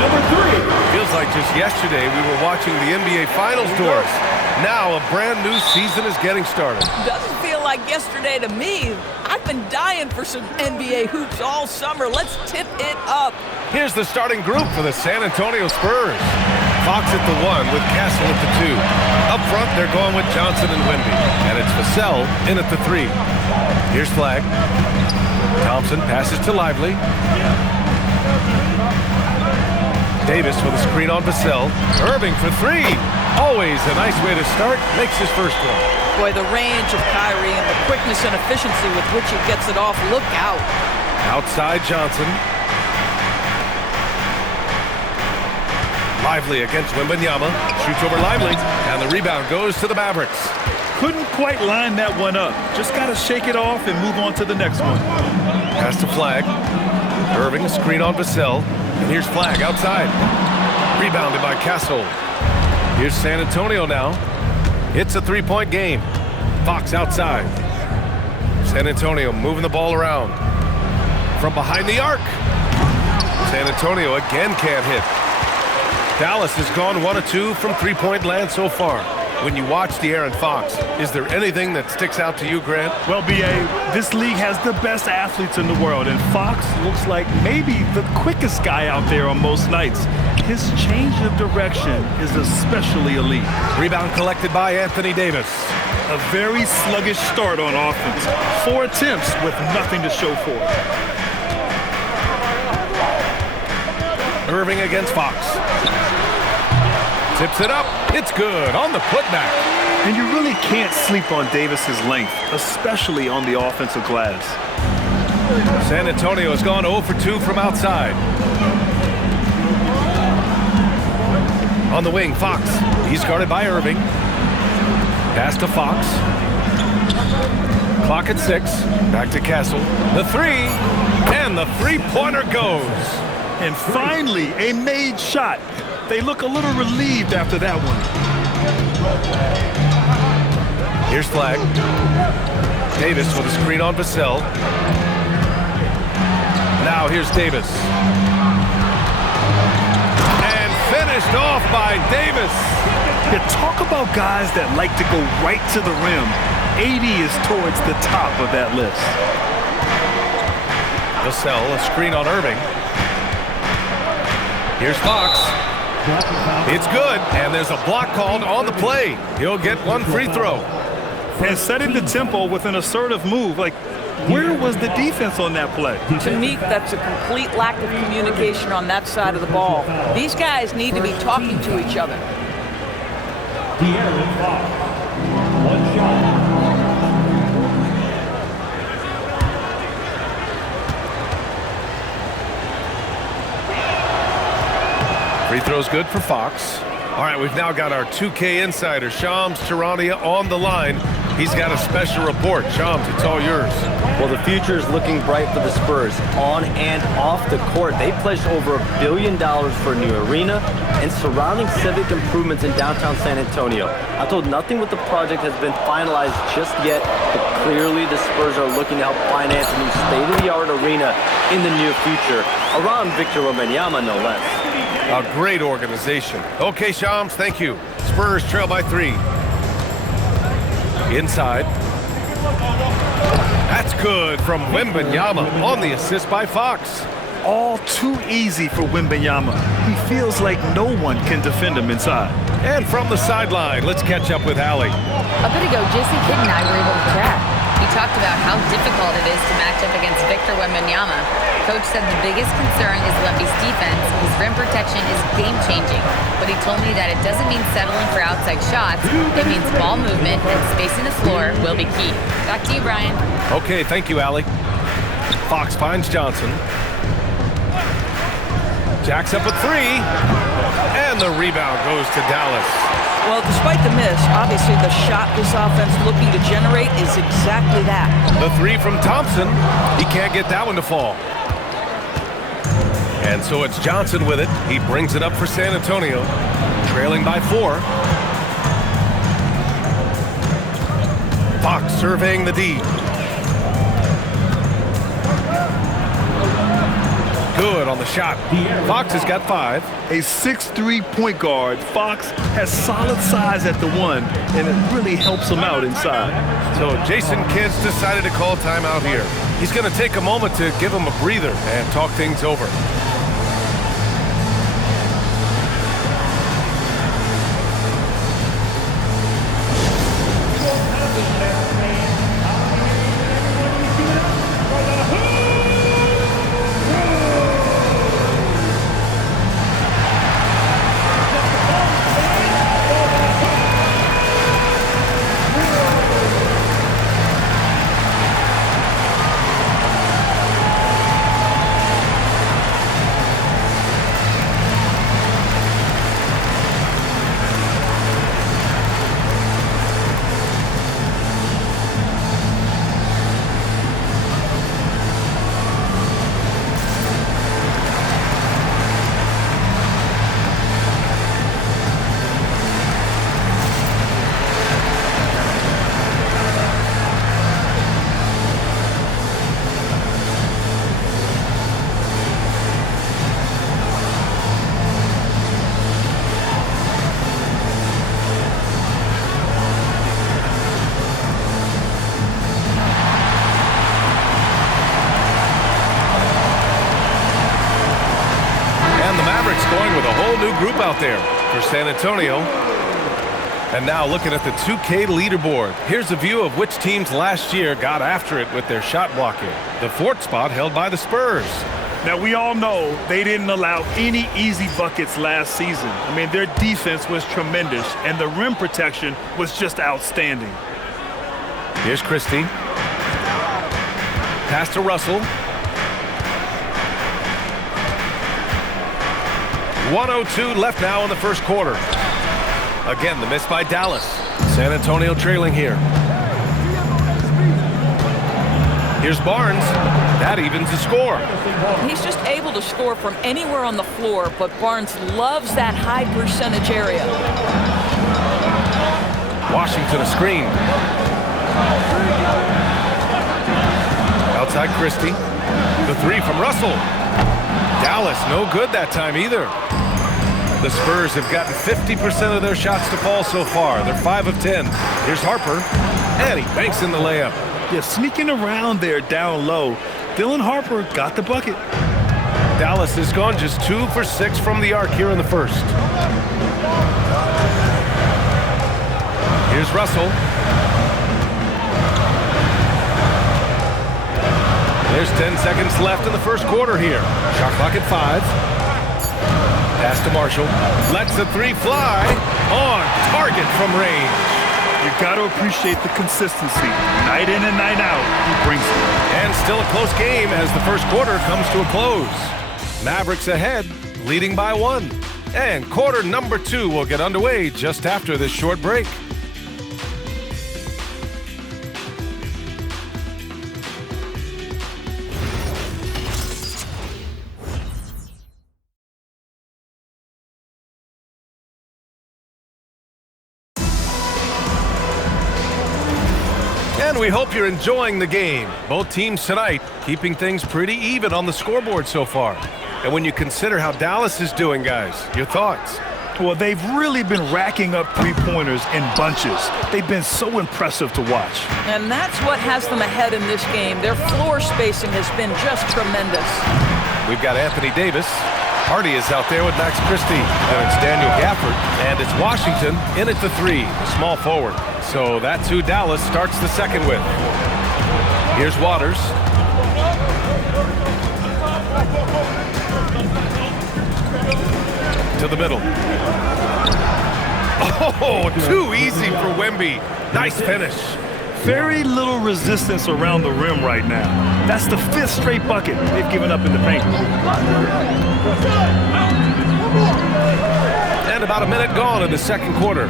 number 3. Feels like just yesterday we were watching the NBA Finals doors. Now a brand new season is getting started. Doesn't feel like yesterday to me. I've been dying for some NBA hoops all summer. Let's tip it up. Here's the starting group for the San Antonio Spurs. Fox at the 1 with Castle at the 2. Up front, they're going with Johnson and Wemby. And it's Vassell in at the 3. Here's Flagg. Thompson passes to Lively. Davis with a screen on Vassell. Irving for 3. Always a nice way to start. Makes his first one. Boy, the range of Kyrie and the quickness and efficiency with which he gets it off. Look out. Outside Johnson. Lively against Wembanyama. Shoots over Lively. And the rebound goes to the Mavericks. Couldn't quite line that one up. Just got to shake it off and move on to the next one. Pass to Flagg. Irving, a screen on Vassell. And here's Flagg outside. Rebounded by Castle. Here's San Antonio now. It's a three-point game. Fox outside. San Antonio moving the ball around. From behind the arc. San Antonio again can't hit. Dallas has gone 1 of 2 from three-point land so far. When you watch De'Aaron Fox, is there anything that sticks out to you, Grant? Well, B.A., this league has the best athletes in the world, and Fox looks like maybe the quickest guy out there on most nights. His change of direction is especially elite. Rebound collected by Anthony Davis. A very sluggish start on offense. 4 attempts with nothing to show for it. Irving against Fox. Tips it up. It's good on the putback. And you really can't sleep on Davis's length, especially on the offensive glass. San Antonio has gone 0 for 2 from outside. On the wing, Fox. He's guarded by Irving. Pass to Fox. Clock at 6. Back to Castle. The 3. And the three-pointer goes. And finally, a made shot. They look a little relieved after that one. Here's Flagg. Davis with a screen on Vassell. Now here's Davis. And finished off by Davis. You talk about guys that like to go right to the rim. 80 is towards the top of that list. Vassell, a screen on Irving. Here's Fox. It's good, and there's a block called on the play. He'll get one free throw. And setting the tempo with an assertive move. Like, where was the defense on that play? To me, that's a complete lack of communication on that side of the ball. These guys need to be talking to each other. De'Aaron Fox, 1 shot. Free throw's good for Fox. All right, we've now got our 2K insider, Shams Charania, on the line. He's got a special report. Shams, it's all yours. Well, the future is looking bright for the Spurs. On and off the court, they pledged over $1 billion for a new arena and surrounding civic improvements in downtown San Antonio. I'm told nothing with the project has been finalized just yet, but clearly the Spurs are looking to help finance a new state-of-the-art arena in the near future, around Victor Wembanyama, no less. A great organization. Okay, Shams, thank you. Spurs trail by 3. Inside. That's good from Wembanyama on the assist by Fox. All too easy for Wembanyama. He feels like no one can defend him inside. And from the sideline, let's catch up with Allie. A bit ago, Jason Kidd and I were able to chat. He talked about how difficult it is to match up against Victor Wembanyama. Coach said the biggest concern is Wemby's defense. His rim protection is game-changing. But he told me that it doesn't mean settling for outside shots. It means ball movement and spacing the floor will be key. Back to you, Brian. Okay, thank you, Allie. Fox finds Johnson. Jacks up a 3. And the rebound goes to Dallas. Well, despite the miss, obviously the shot this offense looking to generate is exactly that. The 3 from Thompson. He can't get that one to fall. And so it's Johnson with it. He brings it up for San Antonio, trailing by 4. Fox surveying the D. Good on the shot. Fox has got 5. A 6'3" point guard, Fox has solid size at the one, and it really helps him out inside. So Jason Kidd's decided to call timeout here. He's going to take a moment to give him a breather and talk things over. Going with a whole new group out there for San Antonio. And now looking at the 2K leaderboard. Here's a view of which teams last year got after it with their shot blocking. The 4th spot held by the Spurs. Now, we all know they didn't allow any easy buckets last season. I mean, their defense was tremendous, and the rim protection was just outstanding. Here's Christie. Pass to Russell. 1:02 left now in the first quarter. Again, the miss by Dallas. San Antonio trailing here. Here's Barnes. That evens the score. He's just able to score from anywhere on the floor, but Barnes loves that high percentage area. Washington a screen. Outside Christie. The 3 from Russell. Dallas no good that time either. The Spurs have gotten 50% of their shots to fall so far. They're 5 of 10. Here's Harper, and he banks in the layup. Yeah, sneaking around there down low. Dylan Harper got the bucket. Dallas has gone just 2 for 6 from the arc here in the first. Here's Russell. There's 10 seconds left in the first quarter here. Shot clock at 5. Pass to Marshall. Lets the 3 fly. On target from range. You got to appreciate the consistency. Night in and night out, he brings it. And still a close game as the first quarter comes to a close. Mavericks ahead, leading by 1. And quarter number 2 will get underway just after this short break. And we hope you're enjoying the game. Both teams tonight keeping things pretty even on the scoreboard so far. And when you consider how Dallas is doing, guys, your thoughts? Well, they've really been racking up three-pointers in bunches. They've been so impressive to watch. And that's what has them ahead in this game. Their floor spacing has been just tremendous. We've got Anthony Davis. Hardy is out there with Max Christie. And it's Daniel Gafford. And it's Washington in at the 3, the small forward. So that's who Dallas starts the second with. Here's Waters. To the middle. Oh, too easy for Wemby. Nice finish. Very little resistance around the rim right now. That's the 5th straight bucket they've given up in the paint. And about a minute gone in the second quarter.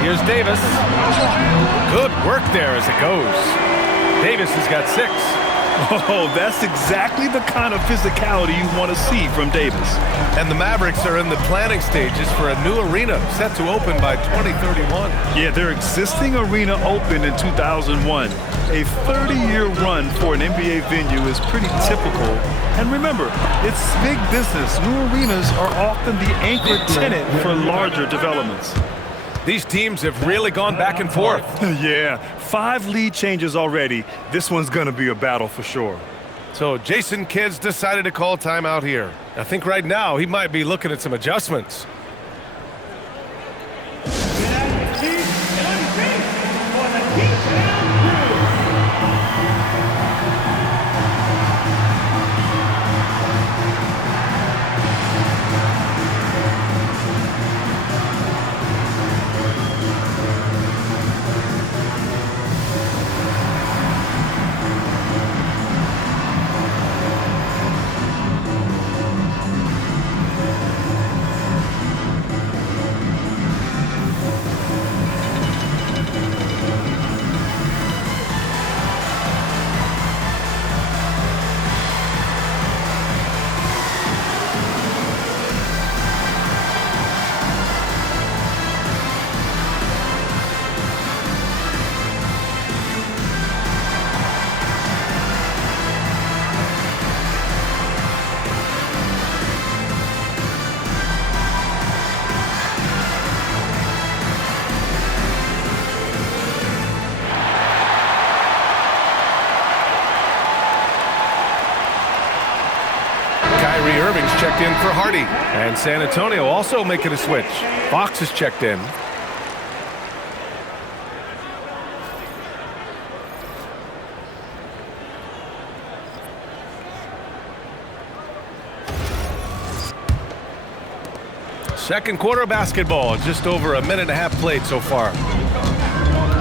Here's Davis. Good work there as it goes. Davis has got 6. Oh, that's exactly the kind of physicality you want to see from Davis. And the Mavericks are in the planning stages for a new arena set to open by 2031. Yeah, their existing arena opened in 2001. A 30-year run for an NBA venue is pretty typical. And remember, it's big business. New arenas are often the anchor tenant for larger developments. These teams have really gone back and forth. Yeah, 5 lead changes already. This one's going to be a battle for sure. So Jason Kidd's decided to call timeout here. I think right now he might be looking at some adjustments. Irving's checked in for Hardy. And San Antonio also making a switch. Fox is checked in. Second quarter of basketball. Just over a minute and a half played so far.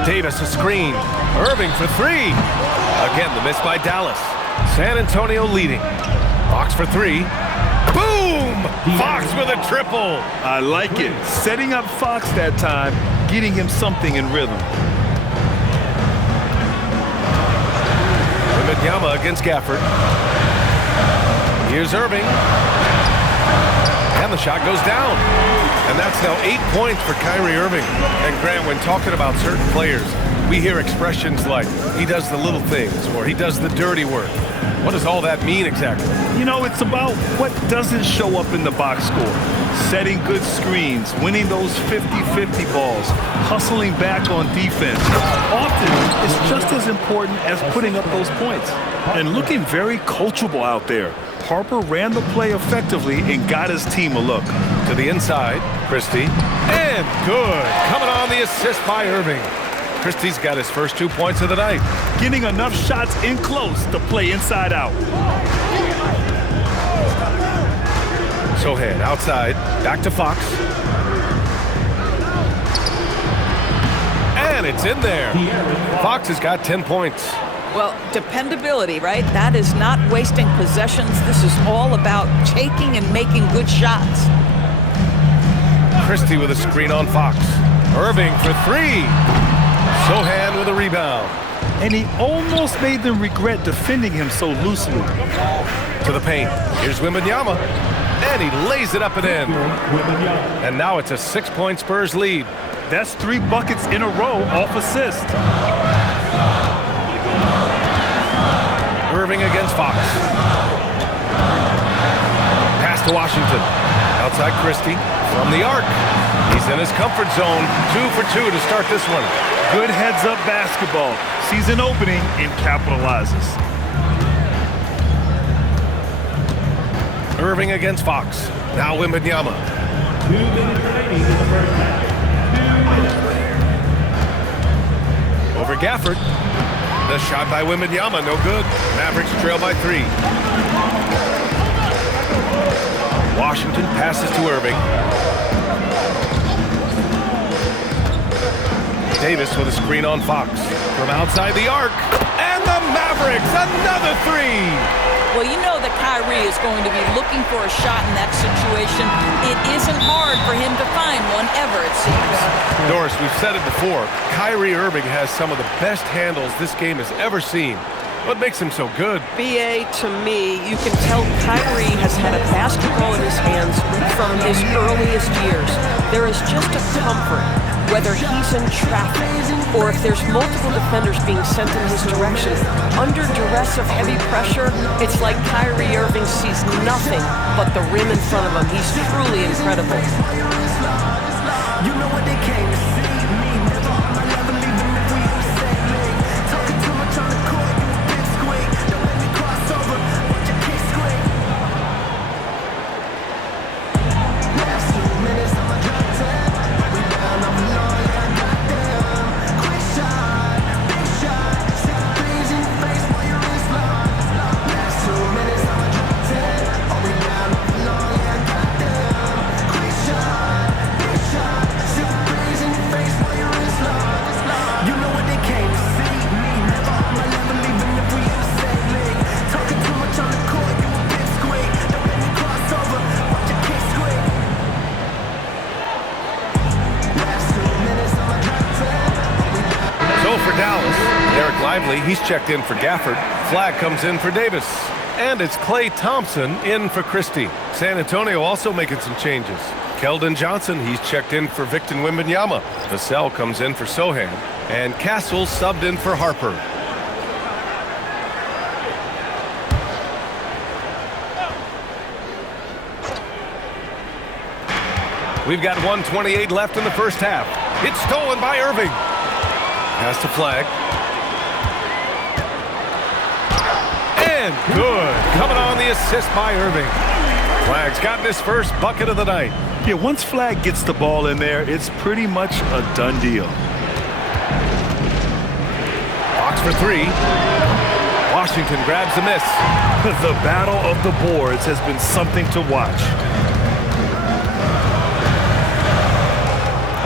Davis a screen. Irving for 3. Again, the miss by Dallas. San Antonio leading. Fox for 3. Boom! Fox with a triple. I like it. Setting up Fox that time, getting him something in rhythm. Wembanyama against Gafford. Here's Irving. And the shot goes down. And that's now 8 points for Kyrie Irving. And Grant, when talking about certain players, we hear expressions like, he does the little things, or he does the dirty work. What does all that mean exactly? You know, it's about what doesn't show up in the box score. Setting good screens, winning those 50-50 balls, hustling back on defense. Often, it's just as important as putting up those points. And looking very coachable out there. Harper ran the play effectively and got his team a look. To the inside, Christie. And good. Coming on the assist by Irving. Christie's got his first 2 points of the night. Getting enough shots in close to play inside out. Sohan outside, back to Fox. And it's in there. Fox has got 10 points. Well, dependability, right? That is not wasting possessions. This is all about taking and making good shots. Christie with a screen on Fox. Irving for 3. Sohan with a rebound. And he almost made them regret defending him so loosely. To the paint. Here's Wembanyama. And he lays it up and in. And now it's a 6-point Spurs lead. That's 3 buckets in a row off assist. Irving against Fox. Pass to Washington. Outside Christie from the arc. He's in his comfort zone. 2 for 2 to start this one. Good heads-up basketball. Sees an opening and capitalizes. Irving against Fox. Now Wembanyama. 2 minutes remaining in the first half. 2 minutes. Over Gafford. The shot by Wembanyama, no good. Mavericks trail by 3. Washington passes to Irving. Davis with a screen on Fox. From outside the arc. And the Mavericks, another 3. Well, you know that Kyrie is going to be looking for a shot in that situation. It isn't hard for him to find one ever, it seems. Doris, we've said it before. Kyrie Irving has some of the best handles this game has ever seen. What makes him so good? BA, to me, you can tell Kyrie has had a basketball in his hands from his earliest years. There is just a comfort, whether he's in traffic or if there's multiple defenders being sent in his direction. Under duress of heavy pressure, it's like Kyrie Irving sees nothing but the rim in front of him. He's truly incredible. You know what they came to see me, never on my level, even if we in the same league. Talking too much on the court, you a big squeak. Don't let me cross over, watch your kick squeak. Last 2 minutes, I'ma drop 10. We down on the law, yeah, goddamn. Quick shot, big shot. Set threes in your face while your wrist locked. Last 2 minutes, I'ma drop 10. Oh, we down on the law, yeah, goddamn. Quick shot. You know what they came to see me, never on my level, even if we in the same league. Talking too much on the court, you a big squeak. Don't let me cross over, watch your kick squeak. Last 2 minutes, I'ma drop 10. So for Dallas, Derek Lively, he's checked in for Gafford. Flag comes in for Davis. And it's Klay Thompson in for Christie. San Antonio also making some changes. Keldon Johnson, he's checked in for Victor Wembanyama. Vassell comes in for Sohan. And Castle subbed in for Harper. We've got 1:28 left in the first half. It's stolen by Irving. Pass to Flag. And good. Coming on the assist by Irving. Flag's gotten his first bucket of the night. Yeah, once Flag gets the ball in there, it's pretty much a done deal. Box for three. Washington grabs the miss. The battle of the boards has been something to watch.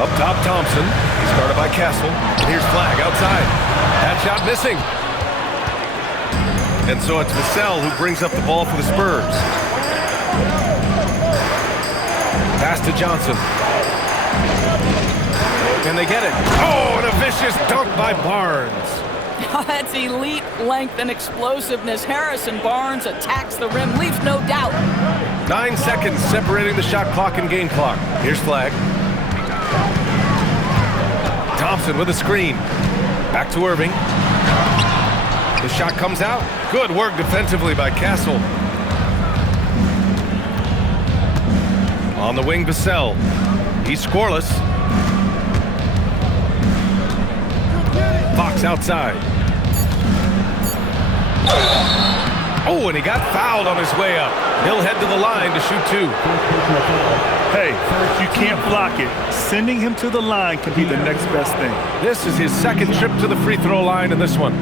Up top, Thompson. He's guarded by Castle. And here's Flag outside. That shot missing. And so it's Vassell who brings up the ball for the Spurs. Pass to Johnson. Can they get it? Oh, and a vicious dunk by Barnes. That's elite length and explosiveness. Harrison Barnes attacks the rim, leaves no doubt. 9 seconds separating the shot clock and game clock. Here's Flag. Thompson with a screen. Back to Irving. The shot comes out. Good work defensively by Castle. On the wing, Vassell. He's scoreless. Fox outside. Oh, and he got fouled on his way up. He'll head to the line to shoot two. Hey, you can't block it. Sending him to the line can be the next best thing. This is his second trip to the free throw line in this one.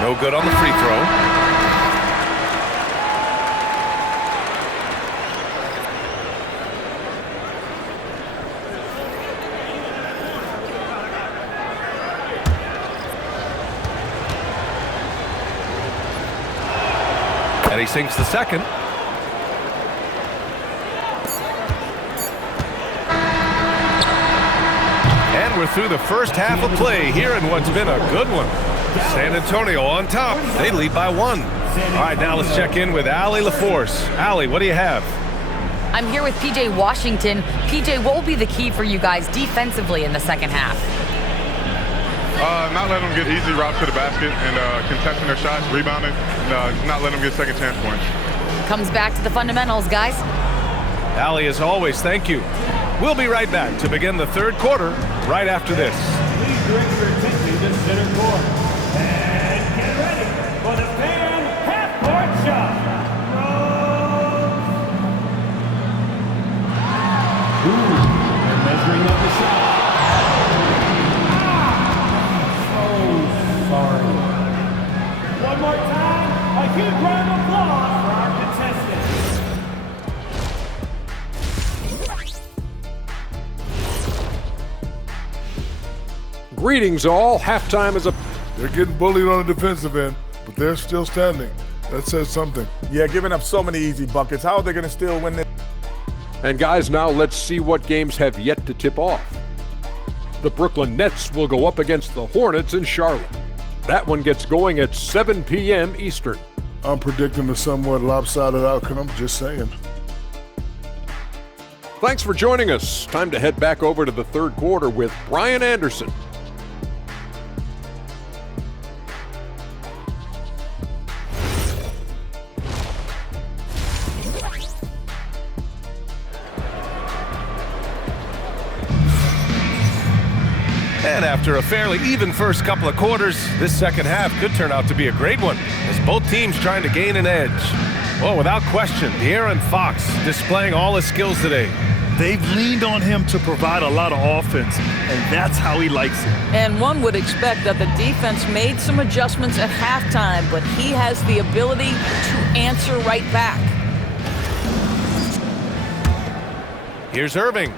No good on the free throw. And he sinks the second. And we're through the first half of play here in what's been a good one. San Antonio on top. They lead by 1. All right, now let's check in with Allie LaForce. Allie, what do you have? I'm here with PJ Washington. PJ, what will be the key for you guys defensively in the second half? Not letting them get easy routes to the basket and contesting their shots, rebounding, and not letting them get second chance points. Comes back to the fundamentals, guys. Allie, as always, thank you. We'll be right back to begin the third quarter right after this. Please direct your attention to center court. And get ready for the fan half-court shot. They're measuring up the shot. Sorry. One more time, a huge round of applause for our contestants. Greetings all. Halftime is a... They're getting bullied on the defensive end, but they're still standing. That says something. Yeah, giving up so many easy buckets. How are they going to still win this? And guys, now let's see what games have yet to tip off. The Brooklyn Nets will go up against the Hornets in Charlotte. That one gets going at 7 p.m. Eastern. I'm predicting a somewhat lopsided outcome, just saying. Thanks for joining us. Time to head back over to the third quarter with Brian Anderson. And after a fairly even first couple of quarters, this second half could turn out to be a great one, as both teams trying to gain an edge. Well, without question, De'Aaron Fox displaying all his skills today. They've leaned on him to provide a lot of offense, and that's how he likes it. And one would expect that the defense made some adjustments at halftime, but he has the ability to answer right back. Here's Irving.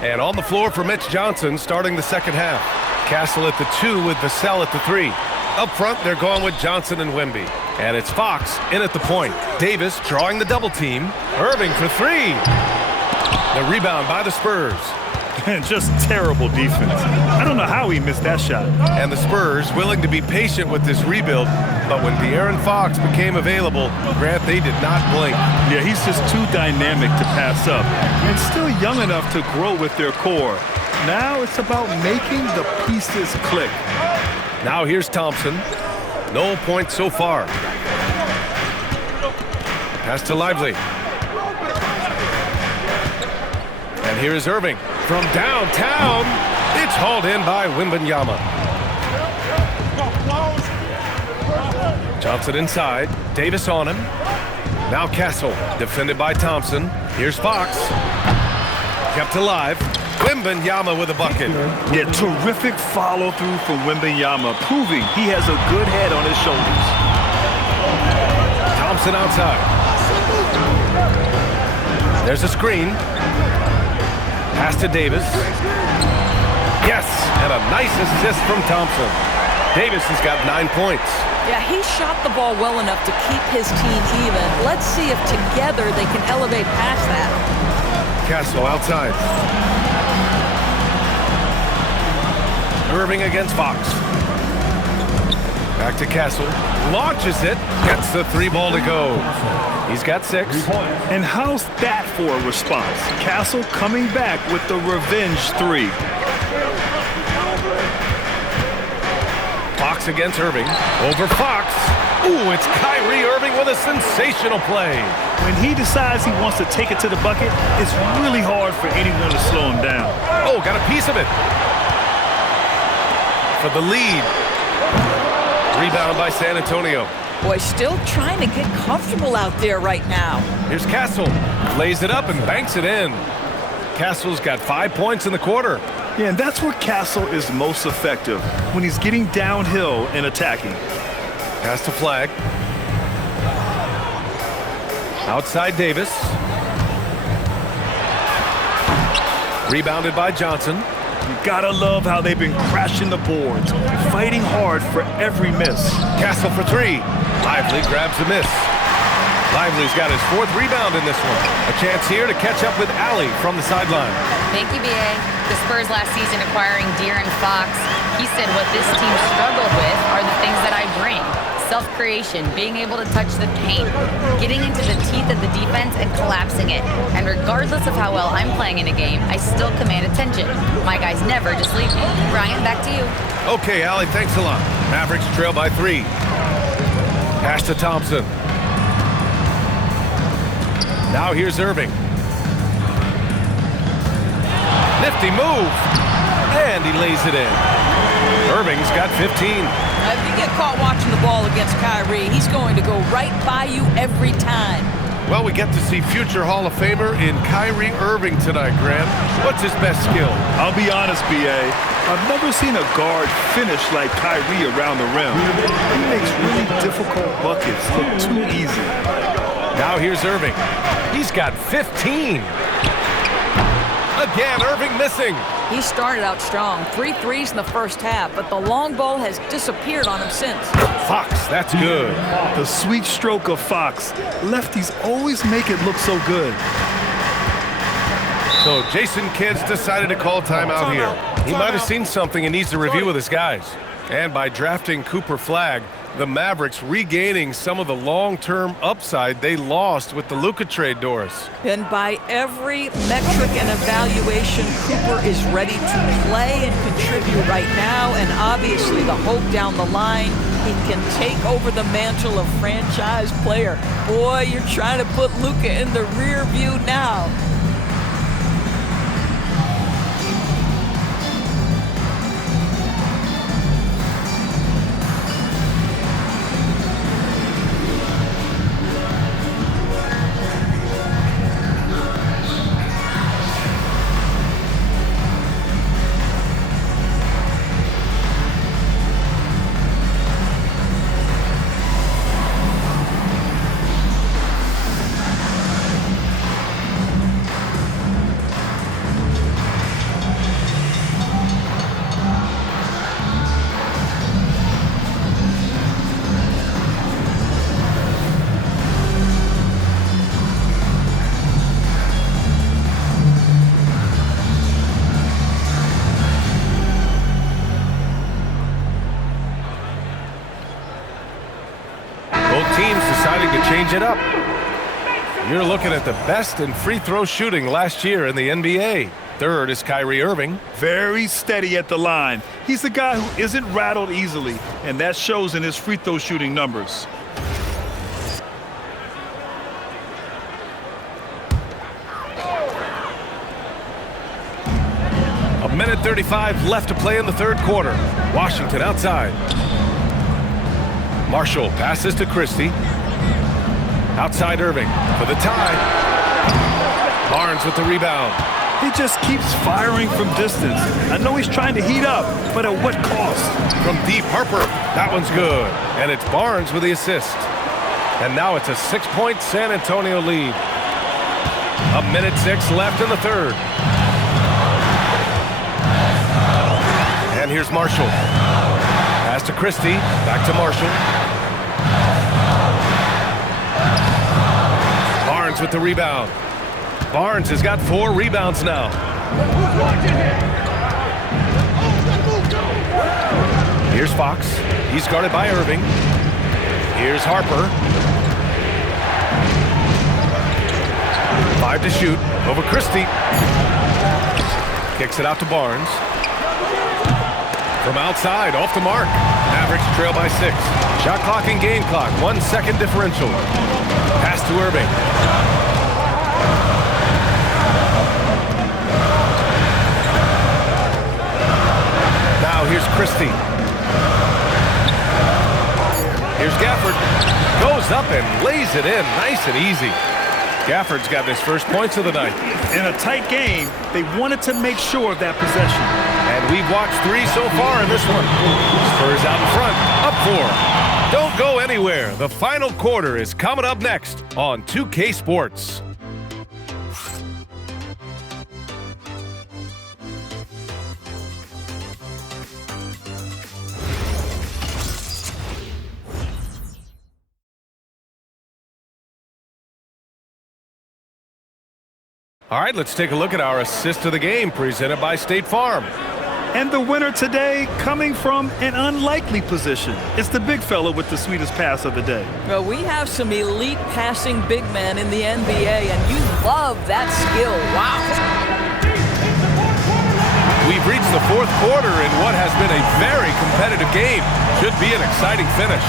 And on the floor for Mitch Johnson starting the second half. Castle at the 2 with Vassell at the 3. Up front, they're going with Johnson and Wemby. And it's Fox in at the point. Davis drawing the double team. Irving for 3. The rebound by the Spurs. And just terrible defense. I don't know how he missed that shot. And the Spurs willing to be patient with this rebuild. But when De'Aaron Fox became available, Grant, they did not blink. Yeah, he's just too dynamic to pass up. And still young enough to grow with their core. Now it's about making the pieces click. Now here's Thompson. No points so far. Pass to Lively. And here is Irving. From downtown, it's hauled in by Wembanyama. Johnson inside. Davis on him. Now Castle, defended by Thompson. Here's Fox. Kept alive. Wembanyama with a bucket. Yeah, terrific follow-through from Wembanyama, proving he has a good head on his shoulders. Thompson outside. There's a screen. Pass to Davis. Yes, and a nice assist from Thompson. Davis has got 9 points. Yeah, he shot the ball well enough to keep his team even. Let's see if together they can elevate past that. Castle outside. Irving against Fox. Back to Castle. Launches it. Gets the 3 ball to go. He's got 6. And how's that for a response? Castle coming back with the revenge 3. Fox against Irving. Over Fox. Ooh, it's Kyrie Irving with a sensational play. When he decides he wants to take it to the bucket, it's really hard for anyone to slow him down. Oh, got a piece of it. For the lead. Rebound by San Antonio. Boy, still trying to get comfortable out there right now. Here's Castle. Lays it up and banks it in. Castle's got 5 points in the quarter. Yeah, and that's where Castle is most effective, when he's getting downhill and attacking. Pass to Flag. Outside Davis. Rebounded by Johnson. You gotta love how they've been crashing the boards, fighting hard for every miss. Castle for 3. Lively grabs the miss. Lively's got his 4th rebound in this one. A chance here to catch up with Allie from the sideline. Thank you, B.A. The Spurs last season acquiring De'Aaron Fox. He said what this team struggled with are the things that I bring. Self-creation, being able to touch the paint, getting into the teeth of the defense and collapsing it. And regardless of how well I'm playing in a game, I still command attention. My guys never just leave me. Brian, back to you. Okay, Allie, thanks a lot. Mavericks trail by 3. Pass to Thompson. Now here's Irving. Nifty move. And he lays it in. Irving's got 15. If you get caught watching the ball against Kyrie, he's going to go right by you every time. Well, we get to see future Hall of Famer in Kyrie Irving tonight, Graham. What's his best skill? I'll be honest, B.A. I've never seen a guard finish like Kyrie around the rim. He makes really difficult buckets look too easy. Now here's Irving. He's got 15. Again, Irving missing. He started out strong, 3 threes in the first half, but the long ball has disappeared on him since. Fox, that's good. The sweet stroke of Fox. Lefties always make it look so good. So Jason Kidd's decided to call timeout here. He might have seen something and needs to review with his guys. And by drafting Cooper Flagg, the Mavericks regaining some of the long-term upside they lost with the Luka trade, Doris. And by every metric and evaluation, Cooper is ready to play and contribute right now. And obviously the hope down the line, he can take over the mantle of franchise player. Boy, you're trying to put Luka in the rear view now. Change it up. You're looking at the best in free throw shooting last year in the NBA. Third is Kyrie Irving. Very steady at the line. He's a guy who isn't rattled easily, and that shows in his free throw shooting numbers. A minute 35 left to play in the third quarter. Washington outside. Marshall passes to Christie. Outside Irving for the tie. Barnes with the rebound. He just keeps firing from distance. I know he's trying to heat up, but at what cost? From deep, Harper. That one's good. And it's Barnes with the assist. And now it's a 6-point San Antonio lead. A minute 6 left in the third. And here's Marshall. Pass to Christie. Back to Marshall. Barnes with the rebound. Barnes has got 4 rebounds now. Here's Fox. He's guarded by Irving. Here's Harper. 5 to shoot. Over Christie. Kicks it out to Barnes. From outside, off the mark. Mavericks trail by 6. Shot clock and game clock. 1 second differential. Pass to Irving. Now here's Christie. Here's Gafford. Goes up and lays it in. Nice and easy. Gafford's got his first points of the night. In a tight game, they wanted to make sure of that possession. And we've watched 3 so far in this one. Spurs out in front, up 4. Don't go anywhere. The final quarter is coming up next on 2K Sports. All right, let's take a look at our assist of the game presented by State Farm. And the winner today coming from an unlikely position. It's the big fella with the sweetest pass of the day. Well, we have some elite passing big men in the NBA, and you love that skill. Wow. We've reached the fourth quarter in what has been a very competitive game. Should be an exciting finish.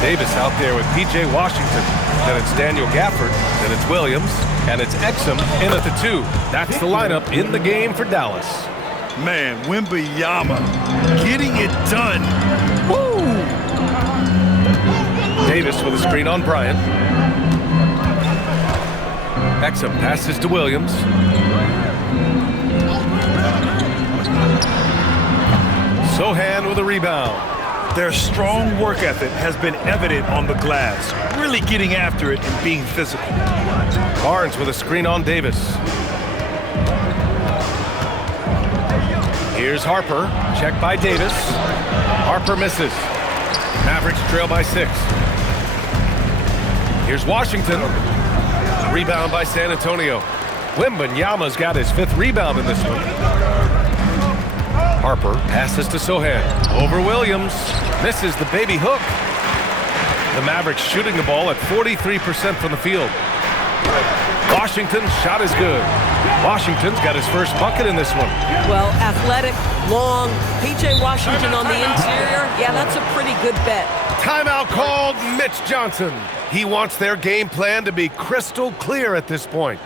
Davis out there with P.J. Washington. Then it's Daniel Gafford. Then it's Williams. And it's Exum in at the 2. That's the lineup in the game for Dallas. Man, Wembanyama getting it done. Woo! Davis with a screen on Bryant. Exum passes to Williams. Sohan with a rebound. Their strong work ethic has been evident on the glass, really getting after it and being physical. Barnes with a screen on Davis. Here's Harper. Checked by Davis. Harper misses. Mavericks trail by 6. Here's Washington. Rebound by San Antonio. Wembanyama's got his 5th rebound in this one. Harper passes to Sohan. Over Williams. Misses the baby hook. The Mavericks shooting the ball at 43% from the field. Washington's shot is good. Washington's got his first bucket in this one. Well, athletic, long, P.J. Washington on the interior. Yeah, that's a pretty good bet. Timeout called. Mitch Johnson. He wants their game plan to be crystal clear at this point.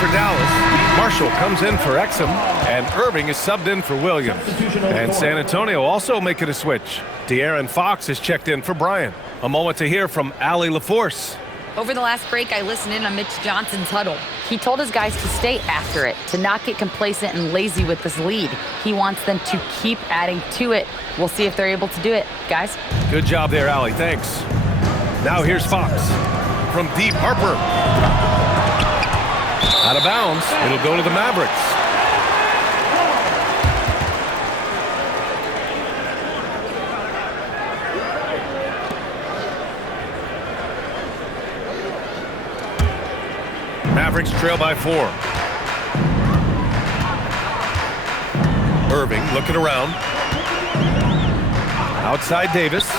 For Dallas, Marshall comes in for Exum, and Irving is subbed in for Williams. And San Antonio also making a switch. De'Aaron Fox is checked in for Bryant. A moment to hear from Allie LaForce. Over the last break, I listened in on Mitch Johnson's huddle. He told his guys to stay after it, to not get complacent and lazy with this lead. He wants them to keep adding to it. We'll see if they're able to do it, guys. Good job there, Allie. Thanks. Now here's Fox. From deep, Harper. Out of bounds. It'll go to the Mavericks. Mavericks trail by 4. Irving looking around. Outside Davis.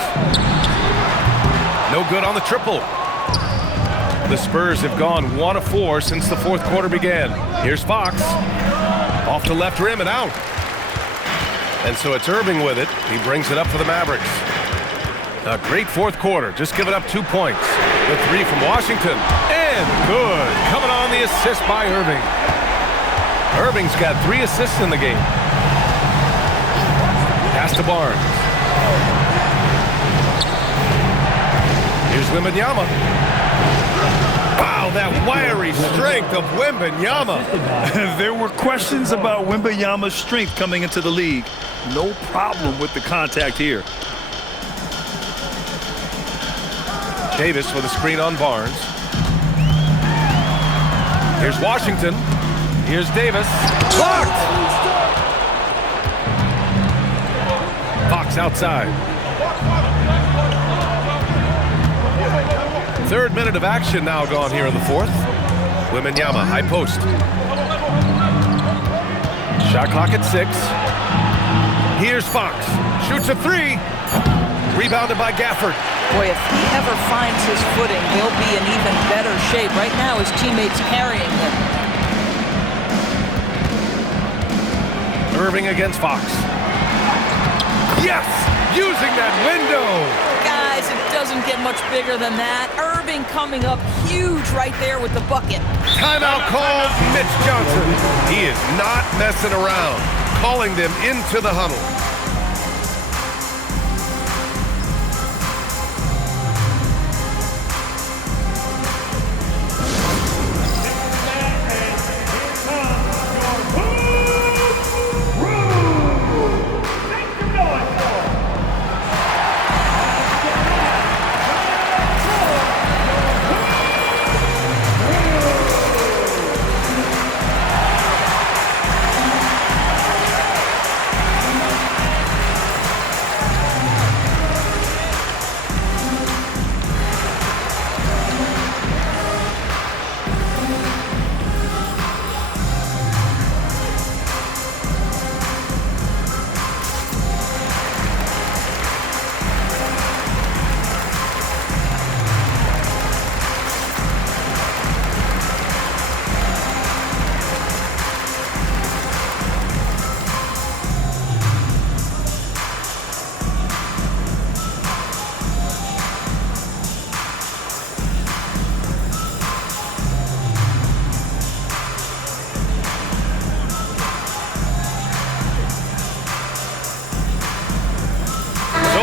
No good on the triple. The Spurs have gone 1 of 4 since the 4th quarter began. Here's Fox. Off the left rim and out. And so it's Irving with it. He brings it up for the Mavericks. A great 4th quarter. Just giving up 2 points. The 3 from Washington. And good. Coming on the assist by Irving. Irving's got 3 assists in the game. Pass to Barnes. Here's Wembanyama. Wow, that wiry strength of Wembanyama. There were questions about Wembanyama's strength coming into the league. No problem with the contact here. Davis with a screen on Barnes. Here's Washington. Here's Davis. Blocked! Fox outside. 3rd minute of action now gone here in the 4th. Wembanyama, high post. Shot clock at 6. Here's Fox. Shoots a 3. Rebounded by Gafford. Boy, if he ever finds his footing, he'll be in even better shape. Right now, his teammates carrying him. Irving against Fox. Yes! Using that window! Guys, it doesn't get much bigger than that. Irving coming up huge right there with the bucket. Timeout called. Mitch Johnson. He is not messing around. Calling them into the huddle.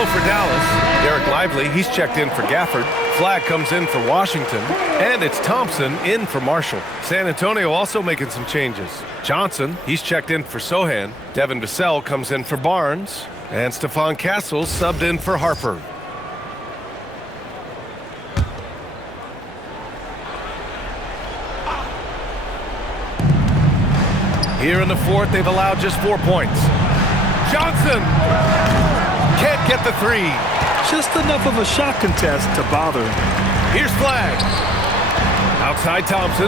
go for Dallas. Derek Lively, he's checked in for Gafford. Flag comes in for Washington. And it's Thompson in for Marshall. San Antonio also making some changes. Johnson, he's checked in for Sohan. Devin Vassell comes in for Barnes. And Stephon Castle subbed in for Harper. Here in the fourth, they've allowed just 4 points. Johnson can't get the three. Just enough of a shot contest to bother him. Here's Flag. Outside Thompson.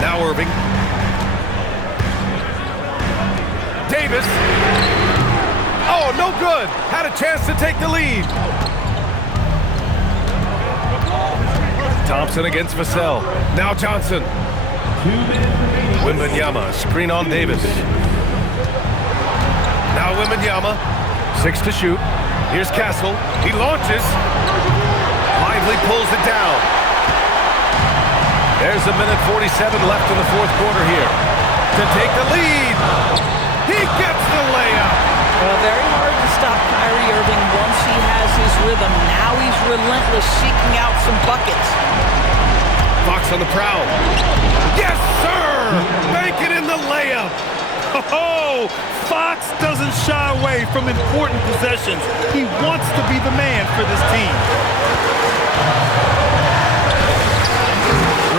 Now Irving. Davis. Oh, no good. Had a chance to take the lead. Thompson against Vassell. Now Johnson. Wembanyama, screen on Davis. Now Wembanyama, 6 to shoot. Here's Castle, he launches. Lively pulls it down. There's a minute 47 left in the fourth quarter here. To take the lead, he gets the layup. Well, very hard to stop Kyrie Irving once he has his rhythm. Now he's relentless, seeking out some buckets. Fox on the prowl. Yes, sir! Make it in the layup. Oh, Fox doesn't shy away from important possessions. He wants to be the man for this team.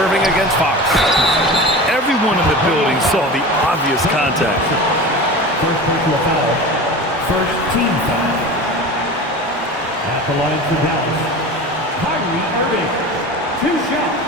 Irving against Fox. Everyone in the building saw the obvious contact. First personal foul. First team foul. At the line for Dallas, Kyrie Irving. 2 shots.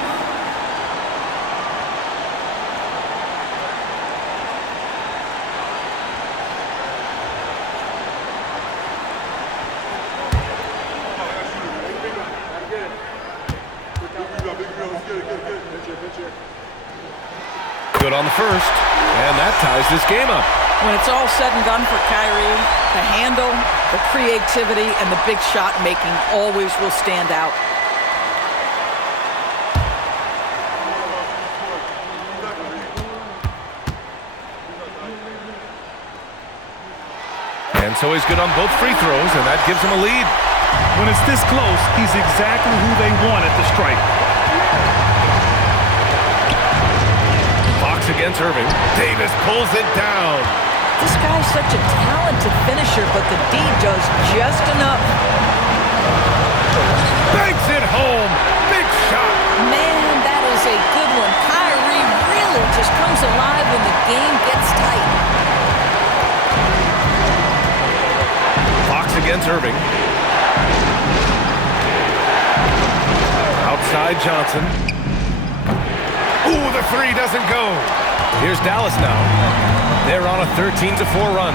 Good on the first, and that ties this game up. When it's all said and done for Kyrie, the handle, the creativity, and the big shot making always will stand out. And so he's good on both free throws, and that gives him a lead. When it's this close, he's exactly who they want at the stripe. Fox against Irving. Davis pulls it down. This guy's such a talented finisher, but the D does just enough. Banks it home. Big shot. Man, that is a good one. Kyrie really just comes alive when the game gets tight. Fox against Irving. Outside Johnson. Ooh, the three doesn't go. Here's Dallas now. They're on a 13-4 run.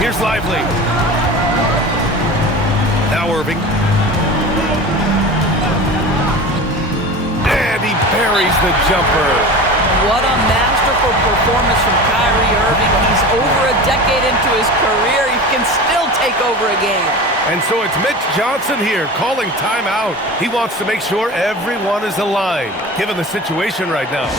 Here's Lively. Now Irving. And he buries the jumper. What a masterful performance from Kyrie Irving. He's over a decade into his career. He can still take over a game. And so it's Mitch Johnson here calling timeout. He wants to make sure everyone is aligned, given the situation right now.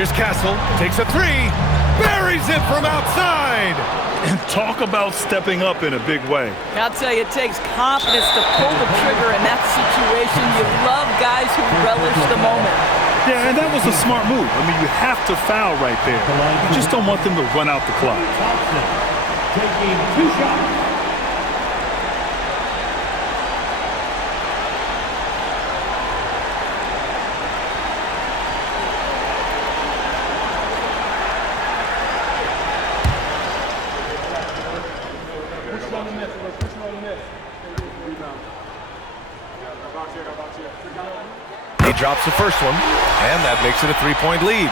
Here's Castle, takes a three, buries it from outside. And talk about stepping up in a big way. I'll tell you, it takes confidence to pull the trigger in that situation. You love guys who relish the moment. Yeah, and that was a smart move. I mean, you have to foul right there. You just don't want them to run out the clock. Taking 2 shots. He drops the first one, and that makes it a 3-point lead.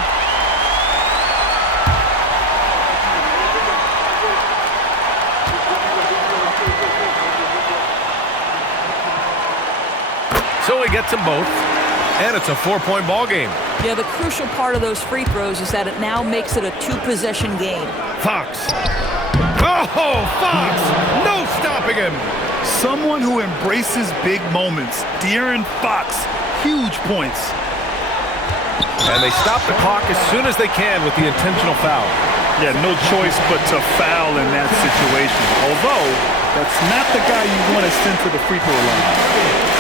So he gets them both, and it's a 4-point ball game. Yeah, the crucial part of those free throws is that it now makes it a 2-possession game. Fox. Oh, Fox! No stopping him! Someone who embraces big moments. De'Aaron Fox, huge points. And they stop the clock as soon as they can with the intentional foul. Yeah, no choice but to foul in that situation. Although, that's not the guy you want to send to the free throw line.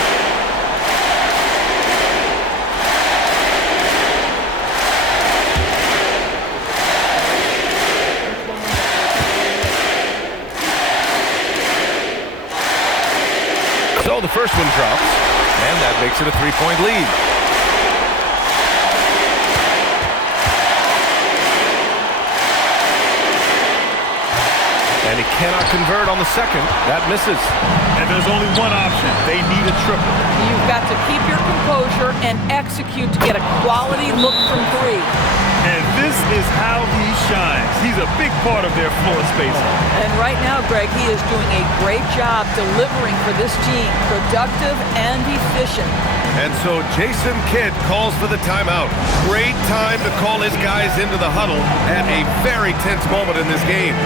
So the first one drops, and that makes it a 3-point lead. And he cannot convert on the second. That misses. And there's only one option. They need a triple. You've got to keep your composure and execute to get a quality look from 3. And this is how he shines. He's a big part of their floor spacing. And right now, Greg, he is doing a great job delivering for this team, productive and efficient. And so Jason Kidd calls for the timeout. Great time to call his guys into the huddle at a very tense moment in this game.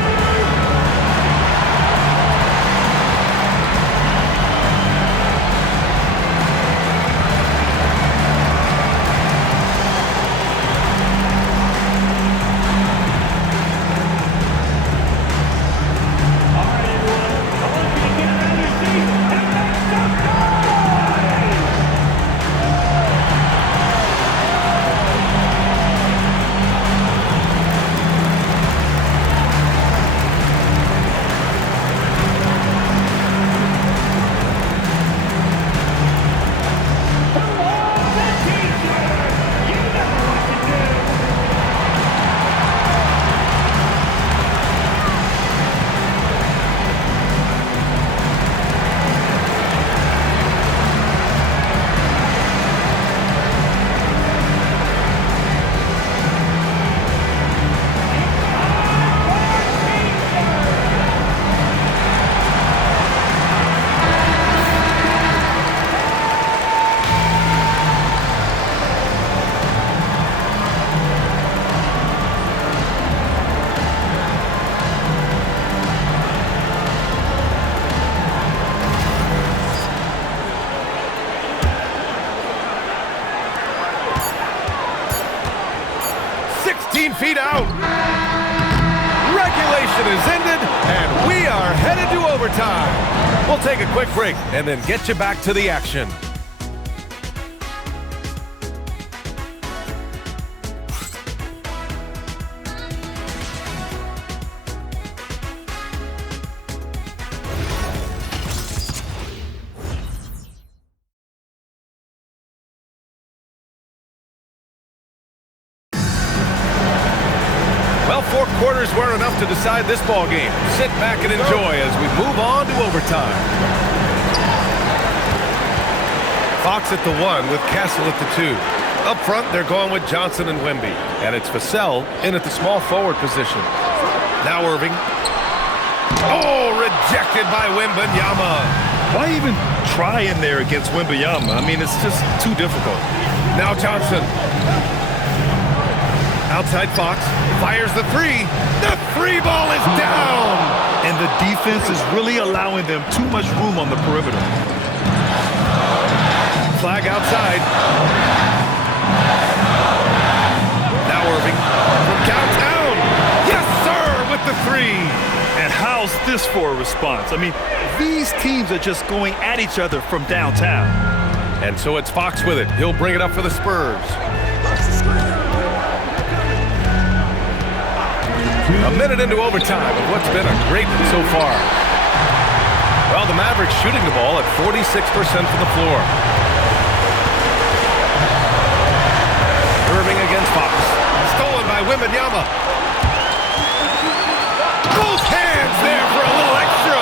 Feet out. Regulation is ended, and we are headed to overtime. We'll take a quick break and then get you back to the action. Well, 4 quarters were enough to decide this ball game. Sit back and enjoy as we move on to overtime. Fox at the 1 with Castle at the 2. Up front, they're going with Johnson and Wemby. And it's Vassell in at the small forward position. Now Irving. Oh, rejected by Wembanyama. Why even try in there against Wembanyama? I mean, it's just too difficult. Now Johnson. Outside Fox, fires the 3. The 3 ball is down! And the defense is really allowing them too much room on the perimeter. Flag outside. Now Irving from downtown. Yes, sir, with the three. And how's this for a response? I mean, these teams are just going at each other from downtown. And so it's Fox with it. He'll bring it up for the Spurs. A minute into overtime of what's been a great one so far. Well, the Mavericks shooting the ball at 46% from the floor. Irving against Fox. Stolen by Wembanyama. Both hands there for a little extra.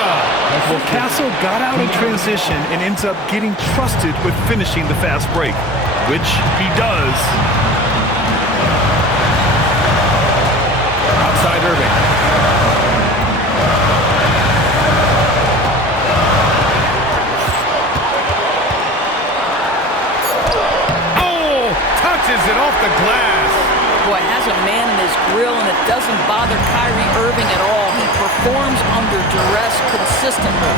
Well, Castle got out in transition and ends up getting trusted with finishing the fast break, which he does. Outside Irving. Oh, touches it off the glass. Boy, has a man in his grill, and it doesn't bother Kyrie Irving at all. He performs under duress consistently.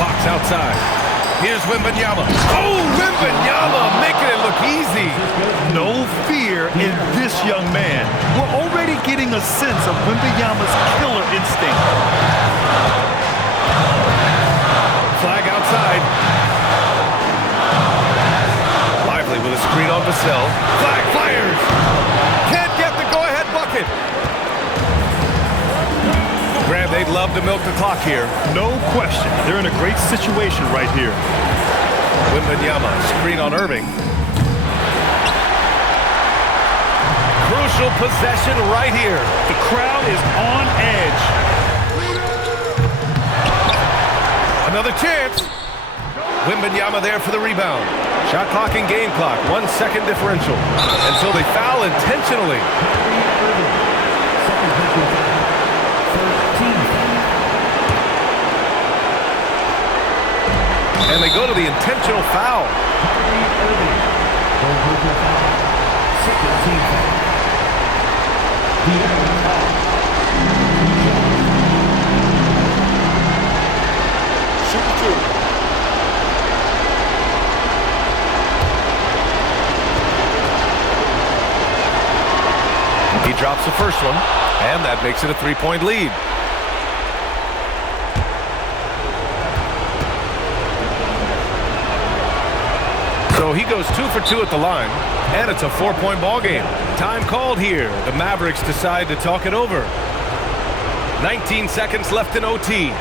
Fox outside. Here's Wembanyama. Oh, Wembanyama making it look easy. No fear in this young man. We're already getting a sense of Wembanyama's killer instinct. Flag outside. Lively with a screen on Vassell. Flag fires. Can't get the go-ahead bucket. Graham, they'd love to milk the clock here. No question. They're in a great situation right here. Wembanyama, screen on Irving. Crucial possession right here. The crowd is on edge. Another chance. Wembanyama there for the rebound. Shot clock and game clock, 1 second differential. And so they foul intentionally. And they go to the intentional foul. He drops the first one, and that makes it a three-point lead. So he goes 2 for 2 at the line, and it's a 4-point ball game. Time called here. The Mavericks decide to talk it over. 19 seconds left in OT.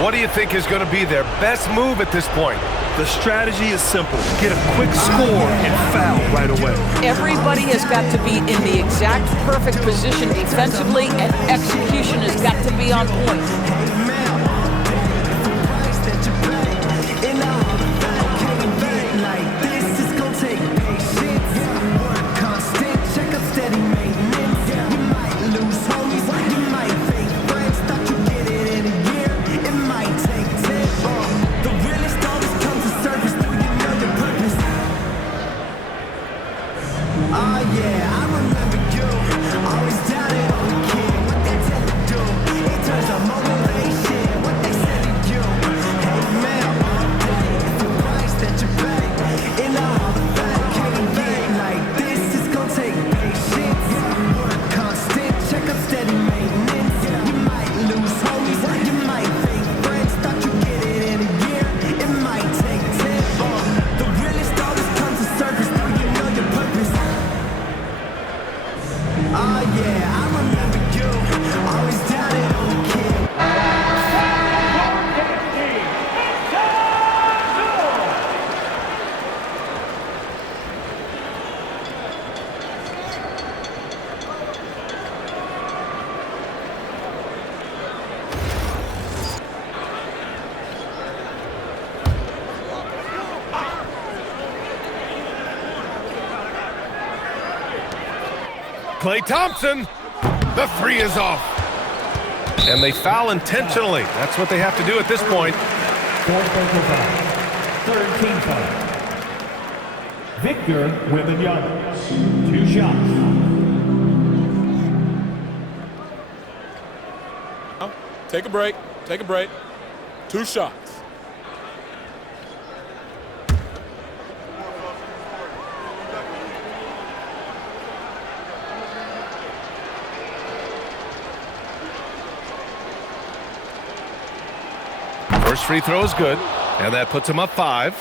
What do you think is going to be their best move at this point? The strategy is simple. Get a quick score and foul right away. Everybody has got to be in the exact perfect position defensively, and execution has got to be on point. Klay Thompson, the three is off. And they foul intentionally. That's what they have to do at this point. Fourth personal foul. Third team foul. Victor Wembanyama. 2 shots. Take a break. Take a break. 2 shots. First free throw is good, and that puts him up 5.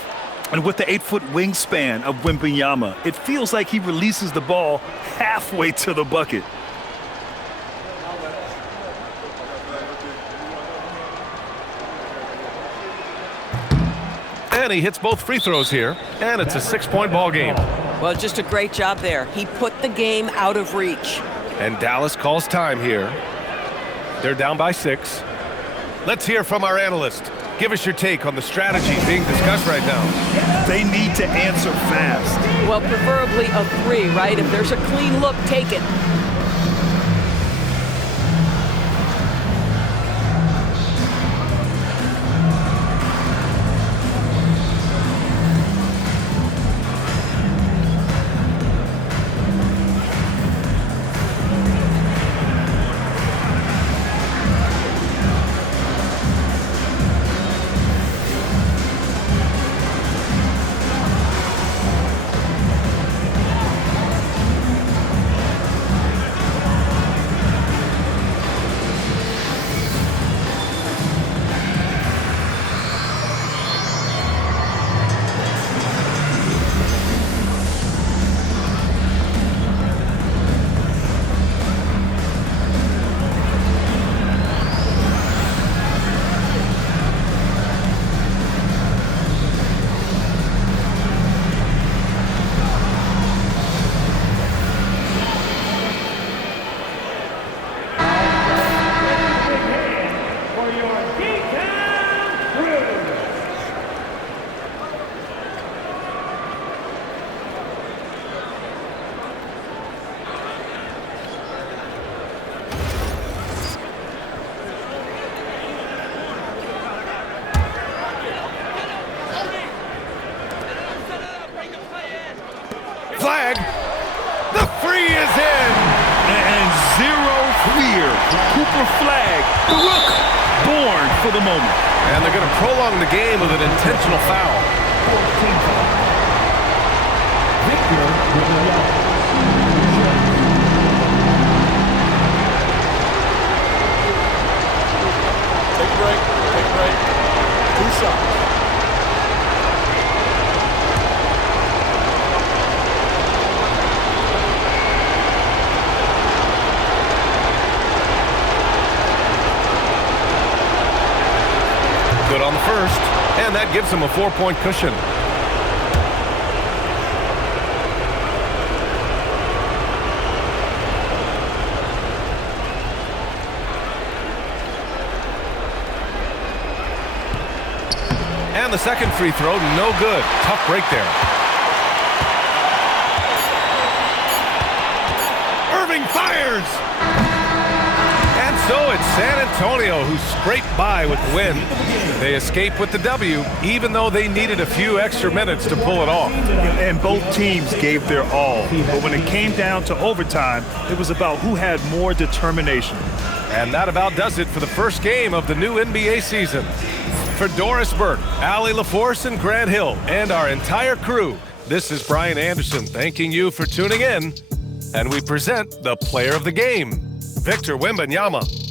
And with the 8-foot wingspan of Wembanyama, it feels like he releases the ball halfway to the bucket. And he hits both free throws here, and it's a 6-point ball game. Well, just a great job there. He put the game out of reach. And Dallas calls time here. They're down by 6. Let's hear from our analyst. Give us your take on the strategy being discussed right now. They need to answer fast. Well, preferably a 3, right? If there's a clean look, take it. Flag. The free is in. And zero fear. Cooper Flag, the rook, born for the moment. And they're going to prolong the game with an intentional foul. Victor Wembanyama. Take a break. Take a break. 2 shots. Good on the first, and that gives him a 4-point cushion. And the second free throw, no good. Tough break there. Irving fires! And so it's San Antonio who scraped by with the win. They escape with the W, even though they needed a few extra minutes to pull it off. And both teams gave their all. But when it came down to overtime, it was about who had more determination. And that about does it for the first game of the new NBA season. For Doris Burke, Allie LaForce, and Grant Hill, and our entire crew, this is Brian Anderson thanking you for tuning in. And we present the player of the game, Victor Wembanyama.